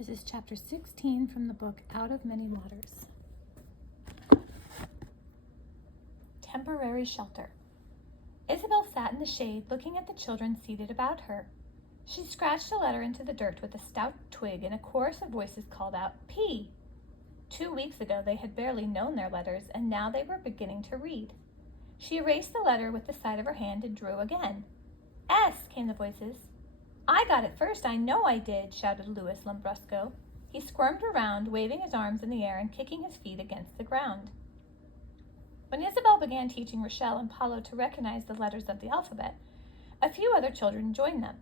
This is chapter 16 from the book Out of Many Waters. Temporary shelter. Isabel sat in the shade looking at the children seated about her. She scratched a letter into the dirt with a stout twig, and a chorus of voices called out, "P!" 2 weeks ago they had barely known their letters, and now they were beginning to read. She erased the letter with the side of her hand and drew again. "S!" came the voices. "I got it first, I know I did," shouted Louis Lambrusco. He squirmed around, waving his arms in the air and kicking his feet against the ground. When Isabel began teaching Rochelle and Paulo to recognize the letters of the alphabet, a few other children joined them.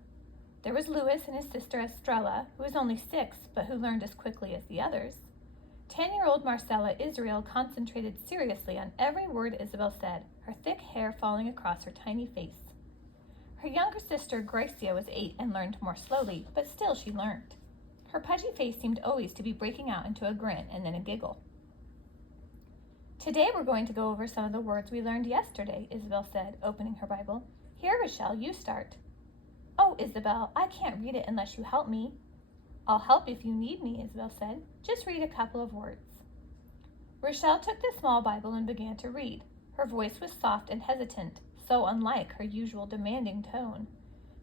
There was Louis and his sister Estrella, who was only 6, but who learned as quickly as the others. 10-year-old Marcella Israel concentrated seriously on every word Isabel said, her thick hair falling across her tiny face. Her younger sister Gracia was 8 and learned more slowly, but still she learned. Her pudgy face seemed always to be breaking out into a grin and then a giggle. "Today we're going to go over some of the words we learned yesterday," Isabel said, opening her Bible. "Here, Rochelle, you start." "Oh, Isabel, I can't read it unless you help me." "I'll help if you need me," Isabel said. "Just read a couple of words." Rochelle took the small Bible and began to read. Her voice was soft and hesitant, so unlike her usual demanding tone.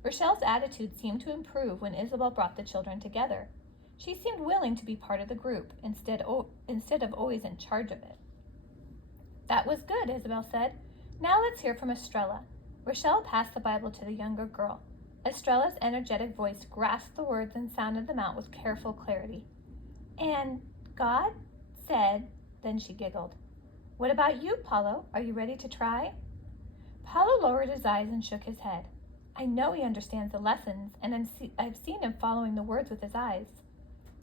Rochelle's attitude seemed to improve when Isabel brought the children together. She seemed willing to be part of the group instead of always in charge of it. "That was good," Isabel said. "Now let's hear from Estrella." Rochelle passed the Bible to the younger girl. Estrella's energetic voice grasped the words and sounded them out with careful clarity. "And God said," then she giggled. "What about you, Paulo? Are you ready to try?" Paulo lowered his eyes and shook his head. "I know he understands the lessons, and I've seen him following the words with his eyes."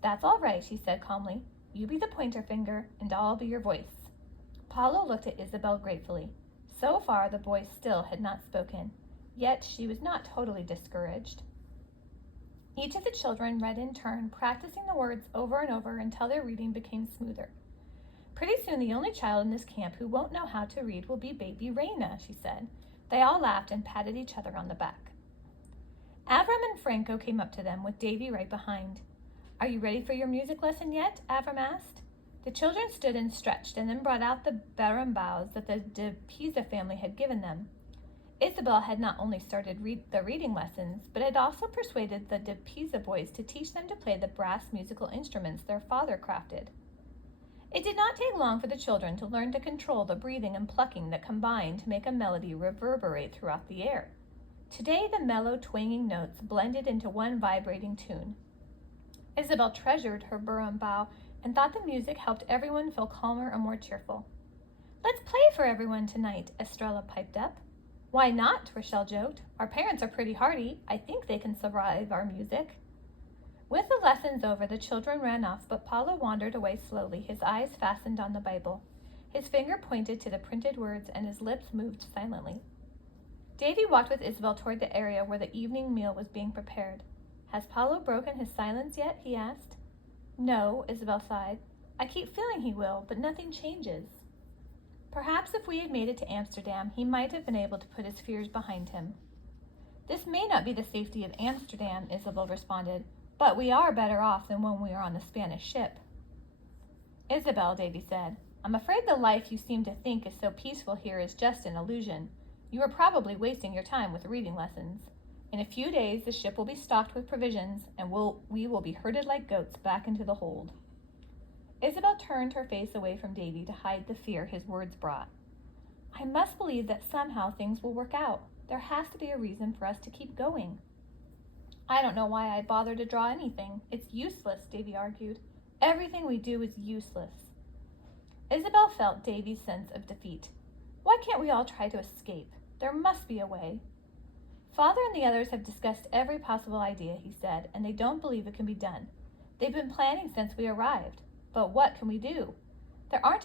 "That's all right," she said calmly. "You be the pointer finger, and I'll be your voice." Paulo looked at Isabel gratefully. So far, the boy still had not spoken, yet she was not totally discouraged. Each of the children read in turn, practicing the words over and over until their reading became smoother. "Pretty soon the only child in this camp who won't know how to read will be baby Reina," she said. They all laughed and patted each other on the back. Avram and Franco came up to them, with Davy right behind. "Are you ready for your music lesson yet?" Avram asked. The children stood and stretched, and then brought out the barambaus that the de Pisa family had given them. Isabel had not only started the reading lessons, but had also persuaded the de Pisa boys to teach them to play the brass musical instruments their father crafted. It did not take long for the children to learn to control the breathing and plucking that combined to make a melody reverberate throughout the air. Today the mellow, twanging notes blended into one vibrating tune. Isabel treasured her barambau and thought the music helped everyone feel calmer and more cheerful. "Let's play for everyone tonight," Estrella piped up. "Why not?" Rochelle joked. "Our parents are pretty hardy. I think they can survive our music." With the lessons over, the children ran off, but Paulo wandered away slowly, his eyes fastened on the Bible. His finger pointed to the printed words, and his lips moved silently. Davy walked with Isabel toward the area where the evening meal was being prepared. "Has Paulo broken his silence yet?" he asked. "No," Isabel sighed. "I keep feeling he will, but nothing changes." "Perhaps if we had made it to Amsterdam, he might have been able to put his fears behind him." "This may not be the safety of Amsterdam," Isabel responded, "but we are better off than when we are on the Spanish ship." "Isabel," Davy said, "I'm afraid the life you seem to think is so peaceful here is just an illusion. You are probably wasting your time with reading lessons. In a few days, the ship will be stocked with provisions, and we will be herded like goats back into the hold." Isabel turned her face away from Davy to hide the fear his words brought. "I must believe that somehow things will work out. There has to be a reason for us to keep going." "I don't know why I bother to draw anything. It's useless," Davy argued. "Everything we do is useless." Isabel felt Davy's sense of defeat. "Why can't we all try to escape? There must be a way." "Father and the others have discussed every possible idea," he said, "and they don't believe it can be done. They've been planning since we arrived. But what can we do? There aren't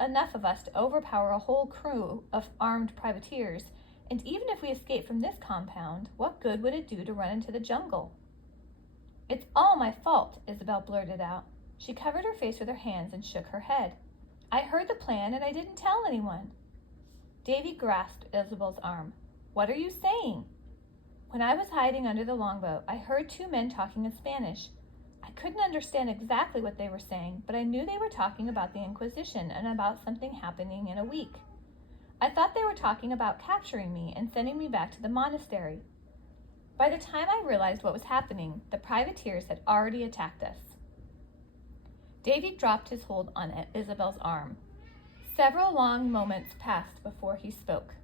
enough of us to overpower a whole crew of armed privateers, and even if we escape from this compound, what good would it do to run into the jungle?" "It's all my fault," Isabel blurted out. She covered her face with her hands and shook her head. "I heard the plan and I didn't tell anyone." Davy grasped Isabel's arm. "What are you saying?" "When I was hiding under the longboat, I heard 2 men talking in Spanish. I couldn't understand exactly what they were saying, but I knew they were talking about the Inquisition and about something happening in a week. I thought they were talking about capturing me and sending me back to the monastery. By the time I realized what was happening, the privateers had already attacked us. Davy dropped his hold on Isabel's arm. Several long moments passed before he spoke.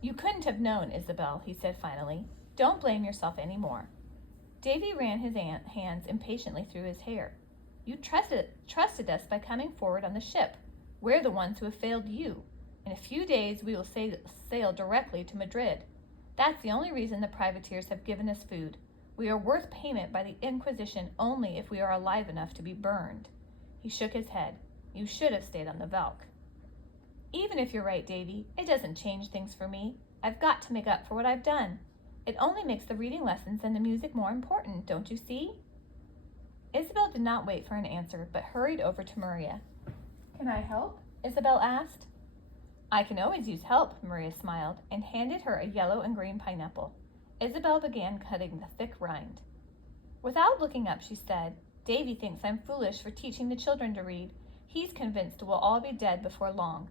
You couldn't have known, Isabel, he said finally. Don't blame yourself any more. Davy ran his hands impatiently through his hair. You trusted us by coming forward on the ship. We're the ones who have failed you. In a few days we will sail directly to Madrid. That's the only reason the privateers have given us food. We are worth payment by the Inquisition only if we are alive enough to be burned. He shook his head. You should have stayed on the Velk. Even if you're right, Davy, it doesn't change things for me. I've got to make up for what I've done. It only makes the reading lessons and the music more important, don't you see? Isabel did not wait for an answer, but hurried over to Maria. Can I help? Isabel asked. I can always use help, Maria smiled, and handed her a yellow and green pineapple. Isabel began cutting the thick rind. Without looking up, she said, Davy thinks I'm foolish for teaching the children to read. He's convinced we'll all be dead before long.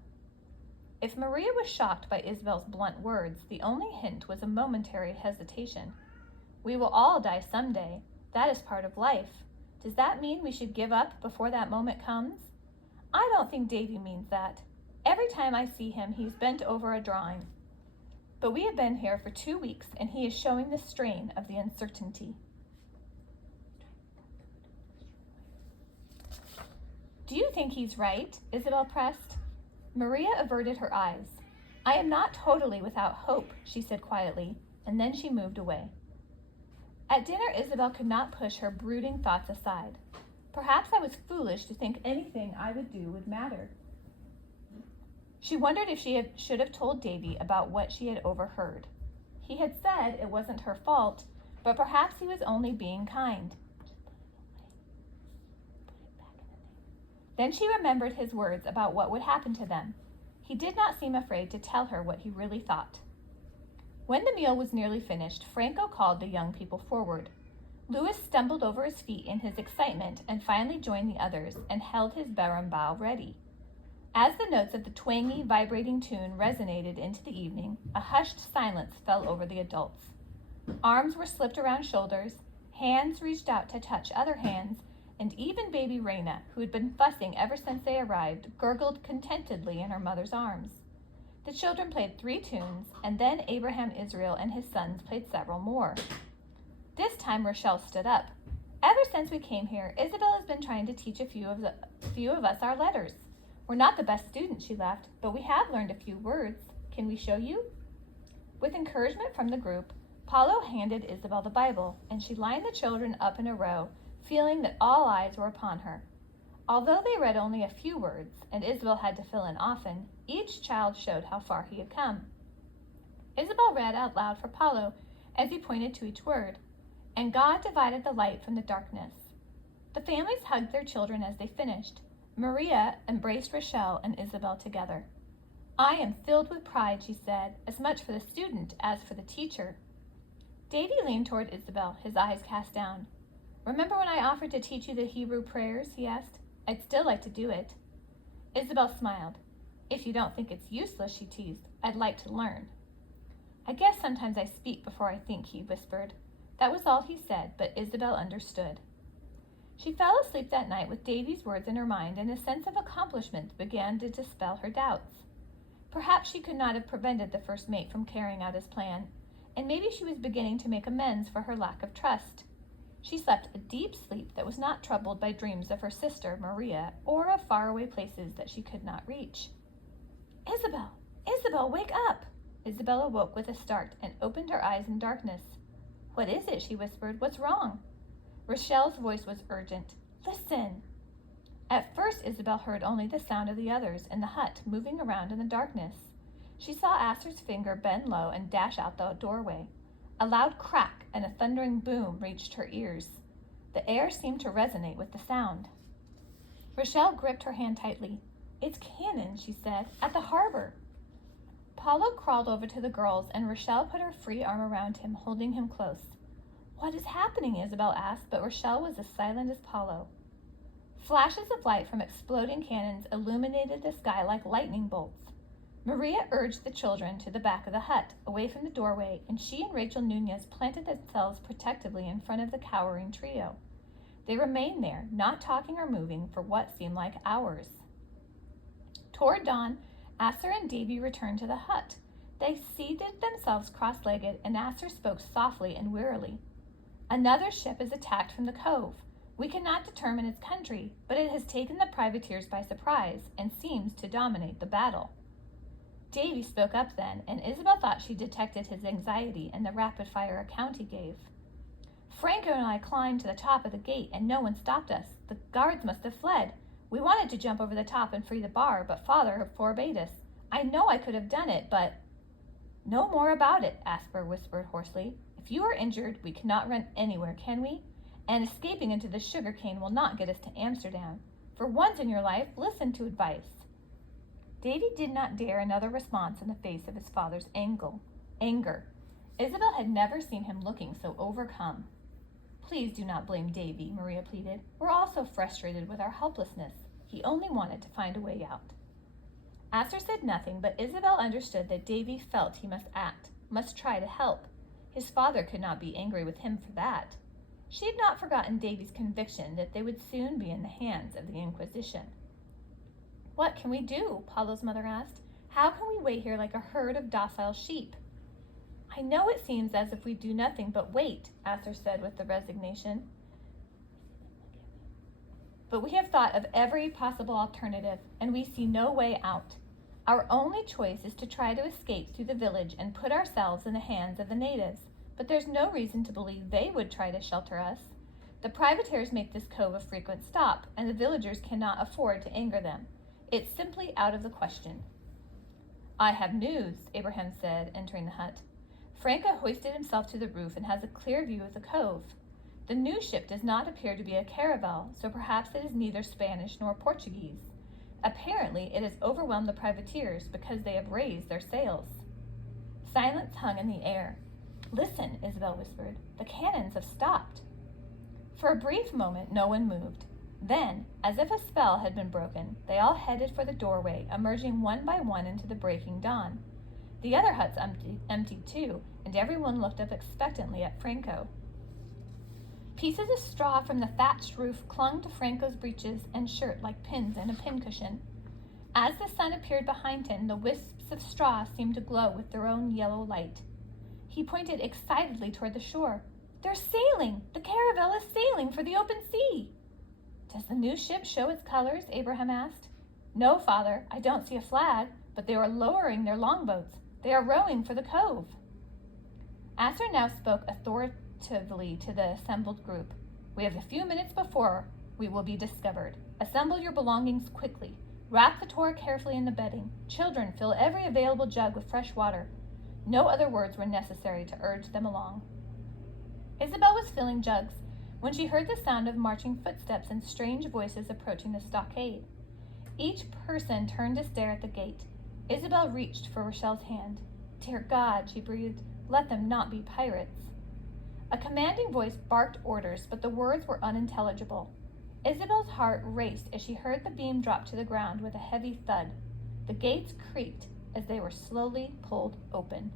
If Maria was shocked by Isabel's blunt words, the only hint was a momentary hesitation. We will all die someday. That is part of life. Does that mean we should give up before that moment comes? I don't think Davy means that. Every time I see him, he's bent over a drawing. But we have been here for 2 weeks, and he is showing the strain of the uncertainty. Do you think he's right? Isabel pressed. Maria averted her eyes. I am not totally without hope, she said quietly, and then she moved away. At dinner, Isabel could not push her brooding thoughts aside. Perhaps I was foolish to think anything I would do would matter. She wondered if she should have told Davy about what she had overheard. He had said it wasn't her fault, but perhaps he was only being kind. Then she remembered his words about what would happen to them. He did not seem afraid to tell her what he really thought. When the meal was nearly finished, Franco called the young people forward. Louis stumbled over his feet in his excitement and finally joined the others and held his berimbau ready. As the notes of the twangy, vibrating tune resonated into the evening, a hushed silence fell over the adults. Arms were slipped around shoulders, hands reached out to touch other hands, and even baby Raina, who had been fussing ever since they arrived, gurgled contentedly in her mother's arms. The children played 3 tunes, and then Abraham Israel and his sons played several more. This time Rochelle stood up. Ever since we came here, Isabel has been trying to teach a few of us our letters. We're not the best students, she laughed, but we have learned a few words. Can we show you? With encouragement from the group, Paulo handed Isabel the Bible, and she lined the children up in a row, feeling that all eyes were upon her. Although they read only a few words, and Isabel had to fill in often, each child showed how far he had come. Isabel read out loud for Paulo as he pointed to each word, and God divided the light from the darkness. The families hugged their children as they finished. Maria embraced Rochelle and Isabel together. I am filled with pride, she said, as much for the student as for the teacher. Davy leaned toward Isabel, his eyes cast down. Remember when I offered to teach you the Hebrew prayers, he asked. I'd still like to do it. Isabel smiled. If you don't think it's useless, she teased, I'd like to learn. I guess sometimes I speak before I think, he whispered. That was all he said, but Isabel understood. She fell asleep that night with Davy's words in her mind, and a sense of accomplishment began to dispel her doubts. Perhaps she could not have prevented the first mate from carrying out his plan, and maybe she was beginning to make amends for her lack of trust. She slept a deep sleep that was not troubled by dreams of her sister, Maria, or of faraway places that she could not reach. Isabel! Isabel, wake up! Isabel awoke with a start and opened her eyes in darkness. What is it? She whispered. What's wrong? Rochelle's voice was urgent. Listen! At first, Isabel heard only the sound of the others in the hut moving around in the darkness. She saw Astor's finger bend low and dash out the doorway. A loud crack and a thundering boom reached her ears. The air seemed to resonate with the sound. Rochelle gripped her hand tightly. It's cannon, she said, at the harbor. Paulo crawled over to the girls, and Rochelle put her free arm around him, holding him close. "What is happening?" Isabel asked, but Rochelle was as silent as Paulo. Flashes of light from exploding cannons illuminated the sky like lightning bolts. Maria urged the children to the back of the hut, away from the doorway, and she and Rachel Nunez planted themselves protectively in front of the cowering trio. They remained there, not talking or moving, for what seemed like hours. Toward dawn, Asser and Davy returned to the hut. They seated themselves cross-legged, and Asser spoke softly and wearily. "Another ship is attacked from the cove. We cannot determine its country, but it has taken the privateers by surprise and seems to dominate the battle." Davy spoke up then, and Isabel thought she detected his anxiety in the rapid-fire account he gave. "Franco and I climbed to the top of the gate, and no one stopped us. The guards must have fled. We wanted to jump over the top and free the bar, but Father forbade us. I know I could have done it, but—" "No more about it," Asper whispered hoarsely. "If you are injured, we cannot run anywhere, can we? And escaping into the sugarcane will not get us to Amsterdam. For once in your life, listen to advice." Davy did not dare another response in the face of his father's anger. Isabel had never seen him looking so overcome. "Please do not blame Davy," Maria pleaded. "We're all so frustrated with our helplessness. He only wanted to find a way out." Asser said nothing, but Isabel understood that Davy felt he must act, must try to help. His father could not be angry with him for that. She had not forgotten Davy's conviction that they would soon be in the hands of the Inquisition. "What can we do?" Paulo's mother asked. "How can we wait here like a herd of docile sheep?" "I know it seems as if we do nothing but wait," Asser said with resignation. "But we have thought of every possible alternative, and we see no way out. Our only choice is to try to escape through the village and put ourselves in the hands of the natives. But there's no reason to believe they would try to shelter us. The privateers make this cove a frequent stop, and the villagers cannot afford to anger them. It's simply out of the question." "I have news," Abraham said, entering the hut. "Franco hoisted himself to the roof and has a clear view of the cove. The new ship does not appear to be a caravel, so perhaps it is neither Spanish nor Portuguese. Apparently, it has overwhelmed the privateers because they have raised their sails." Silence hung in the air. "Listen," Isabel whispered. "The cannons have stopped." For a brief moment, no one moved. Then, as if a spell had been broken, they all headed for the doorway, emerging one by one into the breaking dawn. The other huts emptied too, and everyone looked up expectantly at Franco. Pieces of straw from the thatched roof clung to Franco's breeches and shirt like pins in a pincushion. As the sun appeared behind him, the wisps of straw seemed to glow with their own yellow light. He pointed excitedly toward the shore. "They're sailing! The caravel is sailing for the open sea!" "Does the new ship show its colors?" Abraham asked. "No, Father, I don't see a flag, but they are lowering their longboats. They are rowing for the cove." Asser now spoke authoritatively to the assembled group. "We have a few minutes before we will be discovered. Assemble your belongings quickly. Wrap the tour carefully in the bedding. Children, fill every available jug with fresh water." No other words were necessary to urge them along. Isabel was filling jugs when she heard the sound of marching footsteps and strange voices approaching the stockade. Each person turned to stare at the gate. Isabel reached for Rochelle's hand. "Dear God," she breathed, "let them not be pirates." A commanding voice barked orders, but the words were unintelligible. Isabel's heart raced as she heard the beam drop to the ground with a heavy thud. The gates creaked as they were slowly pulled open.